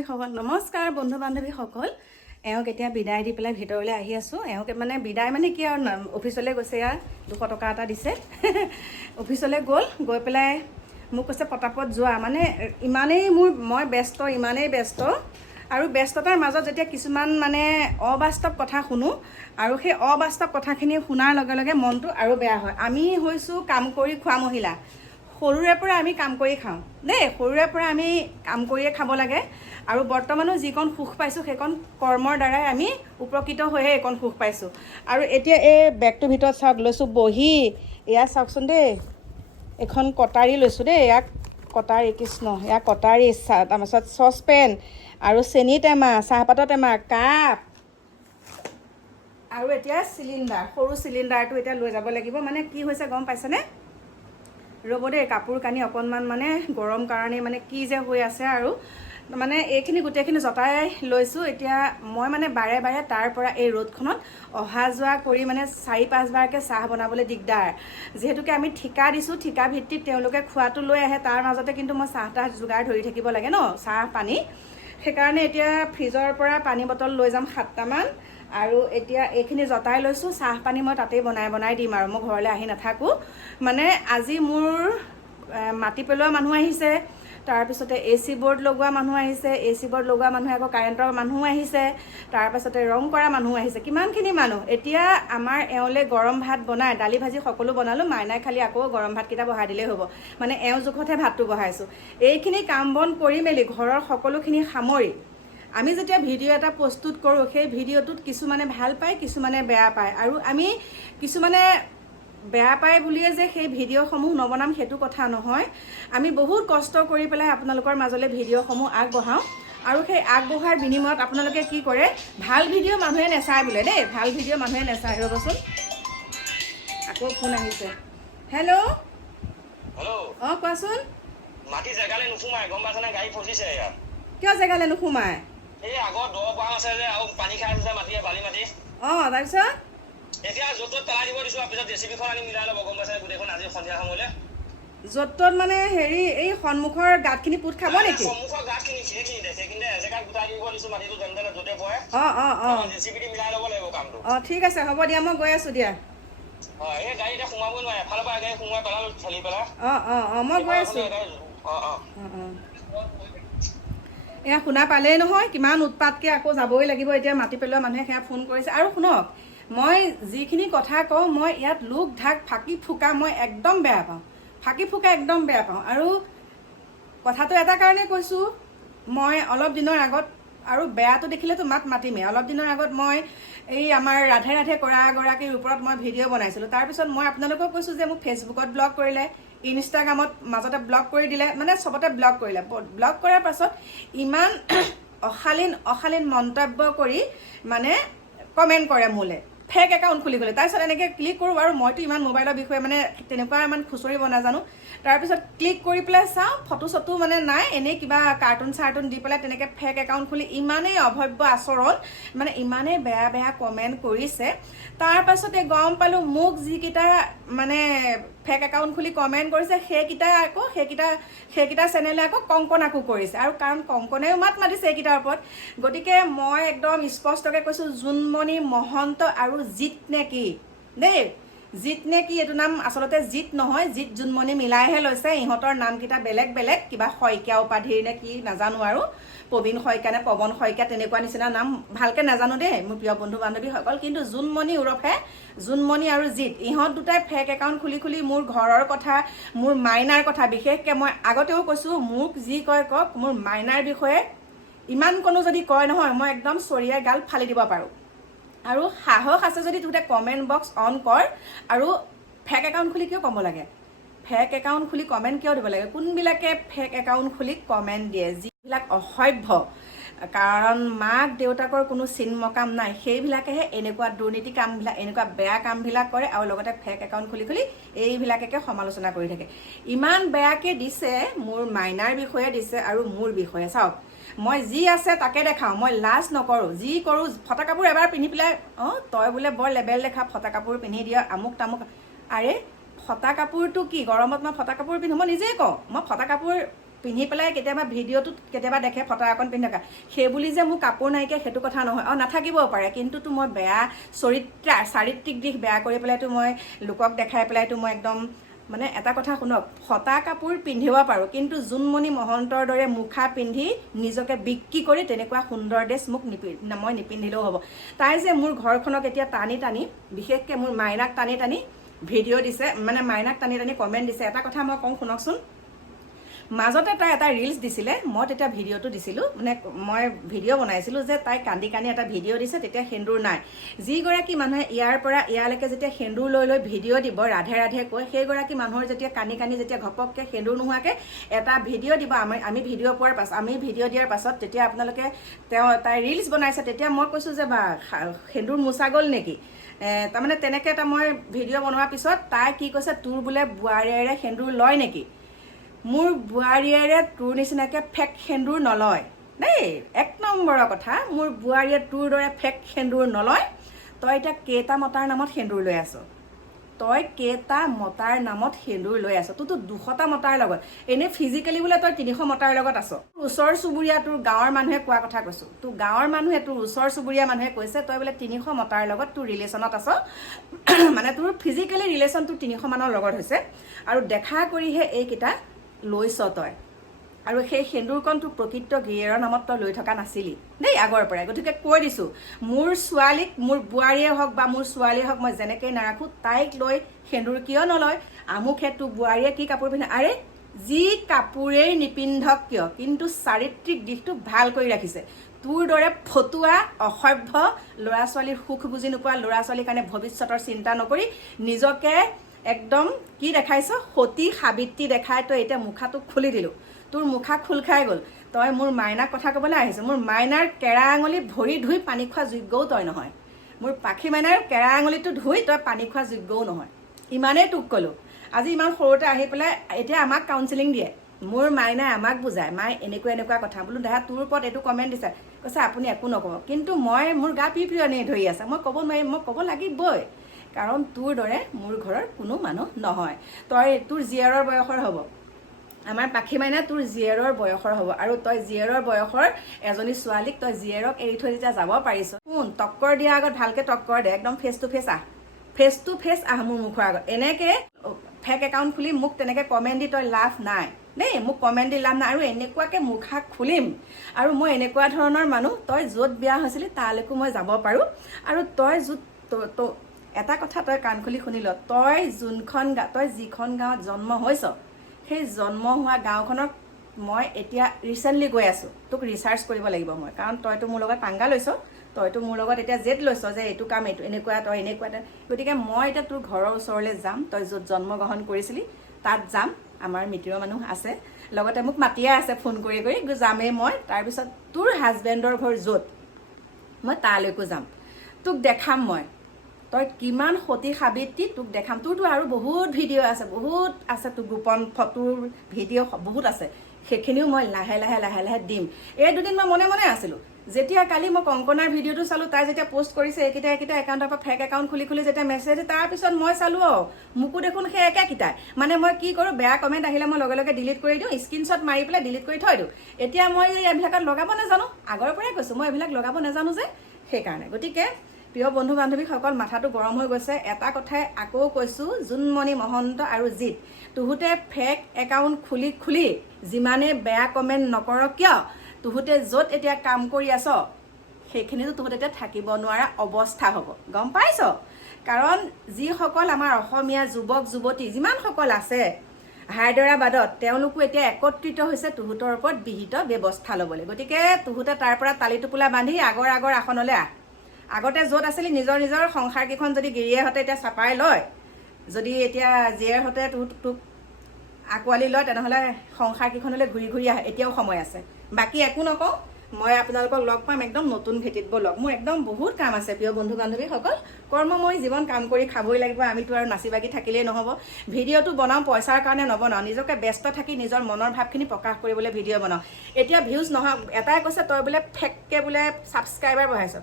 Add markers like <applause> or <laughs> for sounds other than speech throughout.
বান্ধৱীসকল নমস্কাৰ বন্ধু বান্ধৱীসকল এওঁক এতিয়া বিদায় দি পেলাই ভিতৰলৈ আহি আছোঁ। এওঁক মানে বিদায় মানে কি আৰু অফিচলৈ গৈছে ইয়াৰ দুশ টকা এটা দিছে। <laughs> অফিচলৈ গ'ল গৈ পেলাই মোক কৈছে পটাপট যোৱা। মানে ইমানেই মোৰ মই ব্যস্ত ইমানেই ব্যস্ত। আৰু ব্যস্ততাৰ মাজত যেতিয়া কিছুমান মানে অবাস্তৱ কথা শুনো আৰু সেই অবাস্তৱ কথাখিনি শুনাৰ লগে লগে মনটো আৰু বেয়া হয়। আমি হৈছোঁ কাম কৰি খোৱা মহিলা। সৰুৰে পৰা আমি কাম কৰি খাওঁ। দেই সৰুৰে পৰা আমি কাম কৰিয়ে খাব লাগে। আৰু বৰ্তমানো যিকণ সুখ পাইছোঁ সেইকণ কৰ্মৰ দ্বাৰাই আমি উপকৃত হৈহে এইকণ সুখ পাইছোঁ। আৰু এতিয়া এই বেগটোৰ ভিতৰত চাওক লৈছোঁ বহি। এয়া চাওকচোন দেই এখন কটাৰী লৈছোঁ দেই। ইয়াক কটাৰী কৃষ্ণ ইয়াক কটাৰী। চা- তাৰপাছত চচপেন আৰু চেনি টেমা চাহপাতৰ টেমা কাপ। আৰু এতিয়া চিলিণ্ডাৰ সৰু চিলিণ্ডাৰটো এতিয়া লৈ যাব লাগিব। মানে কি হৈছে গম পাইছেনে? ৰ'ব দেই কাপোৰ কানি অকণমান মানে গৰম কাৰণে মানে কি যে হৈ আছে আৰু মানে এইখিনি গোটেইখিনি জতাই লৈছোঁ। এতিয়া মই মানে বাৰে বাৰে তাৰ পৰা এই ৰ'দখনত অহা যোৱা কৰি মানে চাৰি পাঁচবাৰকৈ চাহ বনাবলৈ দিগদাৰ। যিহেতুকে আমি ঠিকা দিছোঁ ঠিকা ভিত্তিত তেওঁলোকে খোৱাটো লৈ আহে তাৰ মাজতে কিন্তু মই চাহ তাহ যোগাৰ ধৰি থাকিব লাগে ন চাহ পানী। সেইকাৰণে এতিয়া ফ্ৰিজৰ পৰা পানী বটল লৈ যাম সাতটামান। আৰু এতিয়া এইখিনি জতাই লৈছোঁ চাহ পানী মই তাতেই বনাই বনাই দিম আৰু মই ঘৰলৈ আহি নাথাকোঁ। মানে আজি মোৰ মাটি পেলোৱা মানুহ আহিছে তাৰপিছতে এ চি বৰ্ড লগোৱা মানুহ আহিছে এ চি বৰ্ড লগোৱা মানুহে আকৌ কাৰেণ্টৰ মানুহ আহিছে তাৰপাছতে ৰং কৰা মানুহ আহিছে কিমানখিনি মানুহ? এতিয়া আমাৰ এওঁলে গৰম ভাত বনাই দালি ভাজি সকলো বনালোঁ মাইনাই খালি আকৌ গৰম ভাতকেইটা বহাই দিলেই হ'ব। মানে এওঁ জোখতহে ভাতটো বহাইছোঁ। এইখিনি কাম বন কৰি মেলি ঘৰৰ সকলোখিনি সামৰি আমি যেতিয়া ভিডিঅ' এটা প্ৰস্তুত কৰোঁ সেই ভিডিঅ'টোত কিছুমানে ভাল পায় কিছুমানে বেয়া পায়। আৰু আমি কিছুমানে বেয়া পায় বুলিয়ে যে সেই ভিডিঅ'সমূহ নবনাম সেইটো কথা নহয়। আমি বহুত কষ্ট কৰি পেলাই আপোনালোকৰ মাজলৈ ভিডিঅ'সমূহ আগবঢ়াওঁ। আৰু সেই আগবঢ়াৰ বিনিময়ত আপোনালোকে কি কৰে? ভাল ভিডিঅ' মানুহে নেচায় বোলে দেই। ভাল ভিডিঅ' মানুহে নেচায় ৰ'বচোন। আকৌ ফোন আহিছে। হেল্ল' অঁ কোৱাচোন। কিয় জেগালৈ নোসোমায়? এই আগত দ পাম আছে যে আৰু পানী খাই আছে যে মাটিয়ে বালি মাটি। অঁ তাৰপিছত? এতিয়া য'ত ত'ত পেলাই দিব দিছোঁ আৰু পিছত জেচিবিখন আনি মিলাই ল'ব গম পাইছে গোটেইখন আজি সন্ধিয়া সময়লৈ। য'ত ত'ত মানে হেৰি এই সন্মুখৰ গাঁতখিনি পোত খাব নেকি? সন্মুখৰ গাঁতখিনি সেইখিনিতে সেইখিনিতে এজেগাত গোটাই দিব দিছোঁ মাটিটো যেনে তেনে য'তে পৰে। অঁ অঁ অঁ। জেচিবি দি মিলাই ল'ব লাগিব কামটো। অঁ ঠিক আছে হ'ব দিয়া মই গৈ আছোঁ দিয়া। হয় এই গাড়ী এতিয়া সোমাবই নোৱাৰে এফালৰ পৰা গাড়ী সোমোৱাই পেলালো ঠেলি পেলাই। অঁ অঁ অঁ মই গৈ আছোঁ। অঁ অঁ। অঁ অঁ। এয়া শুনা পালেই নহয় কিমান উৎপাতকৈ আকৌ যাবই লাগিব। এতিয়া মাতি পেলোৱা মানুহে সেয়া ফোন কৰিছে। আৰু শুনক মই যিখিনি কথা কওঁ মই ইয়াত লোক ঢাক ফাঁকি ফুকা মই একদম বেয়া পাওঁ। ফাঁকি ফুকা একদম বেয়া পাওঁ। আৰু কথাটো এটা কাৰণে কৈছোঁ মই অলপ দিনৰ আগত আৰু বেয়াটো দেখিলেতো মাত মাতিমেই। অলপ দিনৰ আগত মই এই আমাৰ ৰাধে ৰাধে কৰা এগৰাকীৰ ওপৰত মই ভিডিঅ' বনাইছিলোঁ। তাৰপিছত মই আপোনালোকক কৈছোঁ যে মোক ফেচবুকত ব্লগ কৰিলে ইনষ্টাগ্ৰামত মাজতে ব্লগ কৰি দিলে মানে চবতে ব্লগ কৰিলে। ব্লগ কৰাৰ পাছত ইমান <clears throat> অশালীন অশালীন মন্তব্য কৰি মানে কমেণ্ট কৰে মোলে। ফেক একাউণ্ট খুলি গ'লে। তাৰপিছত এনেকৈ ক্লিক কৰোঁ আৰু মইতো ইমান মোবাইলৰ বিষয়ে মানে তেনেকুৱা ইমান খুচৰিব নাজানো। তাৰপিছত ক্লিক কৰি পেলাই চাওঁ ফটো চটো মানে নাই, এনেই কিবা কাৰ্টুন চাৰ্টুন দি পেলাই তেনেকৈ ফেক একাউণ্ট খুলি ইমানেই অভব্য আচৰণ মানে ইমানেই বেয়া বেয়া কমেণ্ট কৰিছে। তাৰপাছতে গম পালোঁ মোক যিকেইটা মানে ফেক একাউণ্ট খুলি কমেণ্ট কৰিছে, সেইকেইটাই আকৌ, সেইকেইটা সেইকেইটা চেনেলে আকৌ কংকনাকো কৰিছে। আৰু কাৰণ কংকনেও মাত মাতিছে এইকেইটাৰ ওপৰত। গতিকে মই একদম স্পষ্টকৈ কৈছোঁ, জোনমণি মহন্ত আৰু জিত নে কি? দেই। জিত নে কি এইটো নাম আচলতে জিত নহয় জিত জোনমণি মিলাইহে লৈছে। ইহঁতৰ নামকেইটা বেলেগ বেলেগ কিবা শইকীয়া উপাধিৰ নে কি নাজানো আৰু। প্ৰবীণ শইকীয়া নে পৱন শইকীয়া তেনেকুৱা নিচিনা নাম ভালকৈ নাজানো দেই মোৰ প্ৰিয় বন্ধু বান্ধৱীসকল কিন্তু জোনমণি ওৰফে জোনমণি আৰু জিত ইহঁত দুটাই ফেক একাউণ্ট খুলি খুলি মোৰ ঘৰৰ কথা মোৰ মাইনাৰ কথা বিশেষকৈ মই আগতেও কৈছোঁ মোক যি কয় কওক মোৰ মাইনাৰ বিষয়ে ইমান কোনো যদি কয় নহয় মই একদম চৰিয়াই গাল ফালি দিব পাৰোঁ। আৰু সাহস আছে যদি তোহঁতে কমেণ্ট বক্স অন কৰ আৰু ফেক একাউণ্ট খুলি কিয় ক'ব লাগে? ফেক একাউণ্ট খুলি কমেণ্ট কিয় দিব লাগে? কোনবিলাকে ফেক একাউণ্ট খুলি কমেণ্ট দিয়ে? যিবিলাক অসভ্য। কাৰণ মাক দেউতাকৰ কোনো চিন মকাম নাই। সেইবিলাকেহে এনেকুৱা দুৰ্নীতি কামবিলাক এনেকুৱা বেয়া কামবিলাক কৰে আৰু লগতে ফেক একাউণ্ট খুলি খুলি এইবিলাকেকে সমালোচনা কৰি থাকে। ইমান বেয়াকৈ দিছে মোৰ মাইনাৰ বিষয়ে দিছে আৰু মোৰ বিষয়ে। চাওক মই যি আছে তাকে দেখাওঁ মই লাজ নকৰোঁ যি কৰোঁ ফটা কাপোৰ এবাৰ পিন্ধি পেলাই অঁ তই বোলে বৰ লেবেল দেখা ফটা কাপোৰ পিন্ধি দিয় আমুক তামুক আৰে ফটা কাপোৰটো কি গৰমত মই ফটা কাপোৰ পিন্ধো মই নিজেই কওঁ মই ফটা কাপোৰ পিন্ধি পেলাই কেতিয়াবা ভিডিঅ'টোত কেতিয়াবা দেখে ফটা অকণ পিন্ধি থকা সেইবুলি যে মোৰ কাপোৰ নাইকিয়া সেইটো কথা নহয় অঁ নাথাকিবও পাৰে কিন্তুতো মই বেয়া চৰিত্ৰ চাৰিত্ৰিক দিশ বেয়া কৰি পেলাইতো মই লোকক দেখাই পেলাইতো মই একদম মানে এটা কথা শুনক ফটা কাপোৰ পিন্ধিব পাৰোঁ কিন্তু জোনমণি মহন্তৰ দৰে মুখা পিন্ধি নিজকে বিক্ৰী কৰি তেনেকুৱা সুন্দৰ ড্ৰেছ মোক নিপি মই নিপিন্ধিলেও হ'ব। তাই যে মোৰ ঘৰখনক এতিয়া টানি টানি বিশেষকৈ মোৰ মাইনাক টানি টানি ভিডিঅ' দিছে মানে মাইনাক টানি টানি কমেণ্ট দিছে এটা কথা মই কওঁ শুনকচোন। মাজতে তাই এটা ৰিলচ দিছিলে মই তেতিয়া ভিডিঅ'টো দিছিলোঁ মানে মই ভিডিঅ' বনাইছিলোঁ যে তাই কান্দি কান্দি এটা ভিডিঅ' দিছে তেতিয়া সেন্দুৰ নাই। যিগৰাকী মানুহে ইয়াৰ পৰা ইয়ালৈকে যেতিয়া সেন্দুৰ লৈ লৈ ভিডিঅ' দিব ৰাধে ৰাধে কৈ সেইগৰাকী মানুহৰ যেতিয়া কান্দি কান্দি যেতিয়া ঘপককৈ সেন্দুৰ নোহোৱাকৈ এটা ভিডিঅ' দিব আমি আমি ভিডিঅ' পোৱাৰ পাছত আমি ভিডিঅ' দিয়াৰ পাছত তেতিয়া আপোনালোকে তেওঁ তাই ৰিলচ বনাইছে তেতিয়া মই কৈছোঁ যে বা সেন্দুৰ মোচা গ'ল নেকি? তাৰমানে তেনেকৈ এটা মই ভিডিঅ' বনোৱাৰ পিছত তাই কি কৈছে তোৰ বোলে বোৱাৰীয়েৰে সেন্দুৰ লয় নেকি? মোৰ বোৱাৰীয়েৰে তোৰ নিচিনাকৈ ফেক সেন্দুৰ নলয়। দেই এক নম্বৰৰ কথা মোৰ বোৱাৰীয়ে তোৰ দৰে ফেক সেন্দুৰ নলয়। তই এতিয়া কেইটা মতাৰ নামত সেন্দুৰ লৈ আছ? তই কেইটা মতাৰ নামত সেন্দুৰ লৈ আছ? তোৰতো দুশটা মতাৰ লগত। এনেই ফিজিকেলি বোলে তই তিনিশ মতাৰ লগত আছ। ওচৰ চুবুৰীয়া তোৰ গাঁৱৰ মানুহে কোৱা কথা কৈছোঁ। তোৰ গাঁৱৰ মানুহে তোৰ ওচৰ চুবুৰীয়া মানুহে কৈছে তই বোলে তিনিশ মতাৰ লগত তোৰ ৰিলেশ্যনত আছ। <clears throat> মানে তোৰ ফিজিকেলি ৰিলেশ্যন তোৰ তিনিশ মানৰ লগত হৈছে। আৰু দেখা কৰিহে এইকেইটা লৈছ তই। আৰু সেই সেন্দুৰকণ তোৰ প্ৰকৃত গিৰিয়েৰৰ নামত তই লৈ থকা নাছিলি। দেই আগৰ পৰাই। গতিকে কৈ দিছোঁ মোৰ ছোৱালীক মোৰ বোৱাৰীয়ে হওক বা মোৰ ছোৱালীয়ে হওক মই যেনেকৈ নাৰাখোঁ তাইক লৈ সেন্দুৰ কিয় নলয়? আমুকহে তোৰ বোৱাৰীয়ে কি কাপোৰ পিন্ধে? আৰে যি কাপোৰেই নিপিন্ধক কিয়? কিন্তু চাৰিত্ৰিক দিশটো ভাল কৰি ৰাখিছে। তোৰ দৰে ফটুৱা অসভ্য ল'ৰা ছোৱালীৰ সুখ বুজি নোপোৱা ল'ৰা ছোৱালীৰ কাৰণে ভৱিষ্যতৰ চিন্তা নকৰি নিজকে একদম কি দেখাইছ? সতী সাবিত্ৰী দেখাই তই এতিয়া মুখাটো খুলি দিলোঁ। তোৰ মুখা খোল খাই গ'ল। তই মোৰ মাইনাক কথা ক'বলৈ আহিছ। মোৰ মাইনাৰ কেৰা আঙুলি ভৰি ধুই পানী খোৱা যোগ্যও তই নহয়। মোৰ পাখি মাইনাৰ কেৰা আঙুলিটো ধুই তই পানী খোৱা যোগ্যও নহয়। ইমানেই তোক ক'লোঁ। আজি ইমান সৰুতে আহি পেলাই এতিয়া আমাক কাউন্সিলিং দিয়ে। মোৰ মাইনাই আমাক বুজায়। মায়ে এনেকুৱা এনেকুৱা কথা। বোলো দেহা তোৰ ওপৰত এইটো কমেণ্ট দিছে। কৈছে আপুনি একো নক'ব। কিন্তু মই মোৰ গা পি পিয়নি ধৰি আছে। মই ক'ব নোৱাৰিম। মই ক'ব লাগিবই। কাৰণ তোৰ দৰে মোৰ ঘৰৰ কোনো মানুহ নহয়। তই তোৰ জীয়াৰৰ বয়সৰ হ'ব। আমাৰ পাখি মাইনা তোৰ জীয়েৰৰ বয়সৰ হ'ব আৰু তই জীয়েৰৰ বয়সৰ এজনী ছোৱালীক তই জীয়েৰক এৰি থৈ যেতিয়া যাব পাৰিছ। শুন টক্কৰ দিয়াৰ আগত ভালকৈ টক্কৰ দে একদম ফেচ টু ফেচ আহ। ফেচ টু ফেচ আহ মোৰ মুখৰ আগত। এনেকৈ ফেক একাউণ্ট খুলি মোক তেনেকৈ কমেণ্ট দি তই লাভ নাই। দেই মোক কমেণ্ট দি লাভ নাই আৰু এনেকুৱাকৈ মুখা খুলিম। আৰু মই এনেকুৱা ধৰণৰ মানুহ তই য'ত বিয়া হৈছিলি তালৈকো মই যাব পাৰোঁ। আৰু তই য'ত এটা কথা তই কাণ খুলি শুনি ল তই যোনখন গা তই যিখন গাঁৱত জন্ম হৈছ সেই জন্ম হোৱা গাঁওখনত মই এতিয়া ৰিচেণ্টলি গৈ আছোঁ। তোক ৰিচাৰ্চ কৰিব লাগিব মই কাৰণ তইতো মোৰ লগত পাংগা লৈছ তইতো মোৰ লগত এতিয়া জেদ লৈছ যে এইটো কাম এইটো এনেকুৱা তই এনেকুৱা গতিকে মই এতিয়া তোৰ ঘৰৰ ওচৰলৈ যাম তই য'ত জন্মগ্ৰহণ কৰিছিলি তাত যাম আমাৰ মিতিৰৰ মানুহ আছে। লগতে মোক মাতিয়ে আছে ফোন কৰি কৰি যামেই মই। তাৰপিছত তোৰ হাজবেণ্ডৰ ঘৰ য'ত মই তালৈকো যাম। তোক দেখাম মই। তই কিমান সতী সাবিত্ৰী তোক দেখাম। তোৰতো আৰু বহুত ভিডিঅ' আছে, বহুত আছে তোৰ গোপন ফটোৰ ভিডিঅ' বহুত আছে। সেইখিনিও মই লাহে লাহে লাহে লাহে দিম। এই দুদিন মই মনে মনে আছিলোঁ। যেতিয়া কালি মই কংকনাৰ ভিডিঅ'টো চালোঁ, তাই যেতিয়া পষ্ট কৰিছে এইকেইটা এইকেইটা একাউণ্টৰ পৰা ফেক একাউণ্ট খুলি খুলি যেতিয়া মেছেজ তাৰপিছত মই চালোঁ, অঁ, মোকো দেখোন সেই একেকেইটাই মানে মই কি কৰোঁ, বেয়া কমেণ্ট আহিলে মই লগে লগে ডিলিট কৰি দিওঁ স্ক্ৰীনশ্বট মাৰি পেলাই ডিলিট কৰি থৈ দিওঁ। এতিয়া মই এইবিলাকত লগাব নাজানো, আগৰ পৰাই কৈছোঁ, মই এইবিলাক লগাব নাজানো যে, সেইকাৰণে। গতিকে প্ৰিয় বন্ধু বান্ধৱীসকল মাথাটো গৰম হৈ গৈছে। এটা কথাই আকৌ কৈছোঁ জোনমণি মহন্ত আৰু জিত তুহুতে ফেক একাউণ্ট খুলি খুলি যিমানে বেয়া কমেণ্ট নকৰক কিয়? তুহুতে য'ত এতিয়া কাম কৰি আছ সেইখিনিতো তুহুতে এতিয়া থাকিব নোৱাৰা অৱস্থা হ'ব। গম পাইছ? কাৰণ যিসকল আমাৰ অসমীয়া যুৱক যুৱতী যিমানসকল আছে হায়দৰাবাদত তেওঁলোকো এতিয়া একত্ৰিত হৈছে তুহুতৰ ওপৰত বিহিত ব্যৱস্থা ল'বলৈ। গতিকে তুহুতে তাৰ পৰা টালি টোপোলা বান্ধি আগৰ আগৰ আসনলৈ আহ। আগতে য'ত আছিলি নিজৰ নিজৰ সংসাৰকেইখন যদি গিৰিয়েহঁতে এতিয়া চাপাই লয় যদি এতিয়া জীয়েৰহঁতে তোক তোক আঁকোৱালি লয় তেনেহ'লে সংসাৰকেইখনলৈ ঘূৰি ঘূৰি আহে এতিয়াও সময় আছে। বাকী একো নকওঁ মই আপোনালোকক লগ পাম একদম নতুন ভেটিত ব'লক মোৰ একদম বহুত কাম আছে প্ৰিয় বন্ধু বান্ধৱীসকল। কৰ্মময় জীৱন কাম কৰি খাবই লাগিব আমিতো আৰু নাচি বাগি থাকিলেই নহ'ব। ভিডিঅ'টো বনাওঁ পইচাৰ কাৰণে নবনাওঁ নিজকে ব্যস্ত থাকি নিজৰ মনৰ ভাৱখিনি প্ৰকাশ কৰিবলৈ ভিডিঅ' বনাওঁ। এতিয়া ভিউজ নহয় এটাই কৈছে তই বোলে ফেককৈ বোলে ছাবস্ক্ৰাইবাৰ বঢ়াইছ।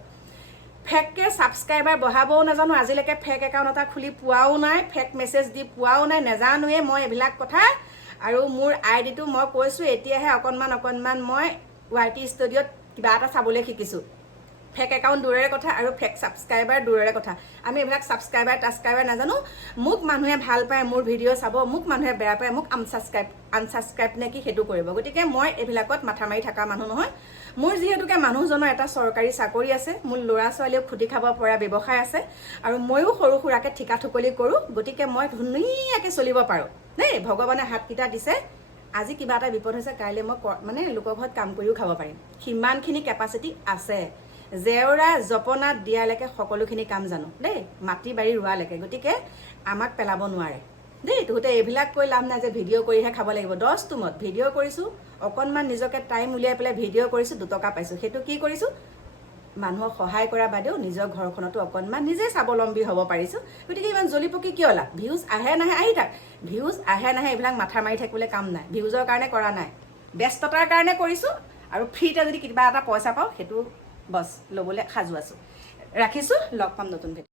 ফেককৈ ছাবস্ক্ৰাইবাৰ বঢ়াবও নাজানো আজিলৈকে ফেক একাউণ্ট এটা খুলি পোৱাও নাই ফেক মেছেজ দি পোৱাও নাই নেজানোৱে মই এইবিলাক কথা। আৰু মোৰ আই ডিটো মই কৈছোঁ এতিয়াহে অকণমান অকণমান মই ৱাই টি ষ্টুডিঅ'ত কিবা এটা চাবলৈ শিকিছোঁ। ফেক একাউণ্ট দূৰৰে কথা আৰু ফেক ছাবস্ক্ৰাইবাৰ দূৰৰে কথা। আমি এইবিলাক ছাবস্ক্ৰাইবাৰ টাবস্ক্ৰাইবাৰ নাজানো। মোক মানুহে ভাল পায় মোৰ ভিডিঅ' চাব মোক মানুহে বেয়া পায় মোক আনছাবস্ক্ৰাইব আনছাবস্ক্ৰাইব নে কি সেইটো কৰিব। গতিকে মই এইবিলাকত মাথা মাৰি থকা মানুহ নহয়। মোৰ যিহেতুকে মানুহজনৰ এটা চৰকাৰী চাকৰি আছে মোৰ ল'ৰা ছোৱালীও খুটি খাব পৰা ব্যৱসায় আছে আৰু ময়ো সৰু সুৰাকৈ ঠিকা ঠুকলি কৰোঁ গতিকে মই ধুনীয়াকৈ চলিব পাৰোঁ। দেই ভগৱানে হাতকেইটা দিছে। আজি কিবা এটা বিপদ হৈছে কাইলৈ মই মানে লোকৰ ঘৰত কাম কৰিও খাব পাৰিম। সিমানখিনি কেপাচিটি আছে। জেওৰা জপনাত দিয়ালৈকে সকলোখিনি কাম জানো। দেই মাটি বাৰী ৰোৱালৈকে। গতিকে আমাক পেলাব নোৱাৰে। দেই তহঁতে এইবিলাক কৈ লাভ নাই যে ভিডিঅ' কৰিহে খাব লাগিব। দহ তুমত ভিডিঅ' কৰিছোঁ অকণমান নিজকে টাইম উলিয়াই পেলাই ভিডিঅ' কৰিছোঁ দুটকা পাইছোঁ। সেইটো কি কৰিছোঁ? মানুহক সহায় কৰা বাদেও নিজৰ ঘৰখনতো অকণমান নিজে স্বাৱলম্বী হ'ব পাৰিছোঁ। গতিকে ইমান জ্বলি পকি কিয় লাভ? ভিউজ আহে নাহে আহি থাক। ভিউজ আহে নাহে এইবিলাক মাথা মাৰি থাকিবলৈ কাম নাই। ভিউজৰ কাৰণে কৰা নাই। ব্যস্ততাৰ কাৰণে কৰিছোঁ আৰু ফ্ৰীতে যদি কিবা এটা পইচা পাওঁ সেইটো বছ ল'বলৈ সাজু আছোঁ। ৰাখিছোঁ লগ পাম নতুন ভিডিঅ'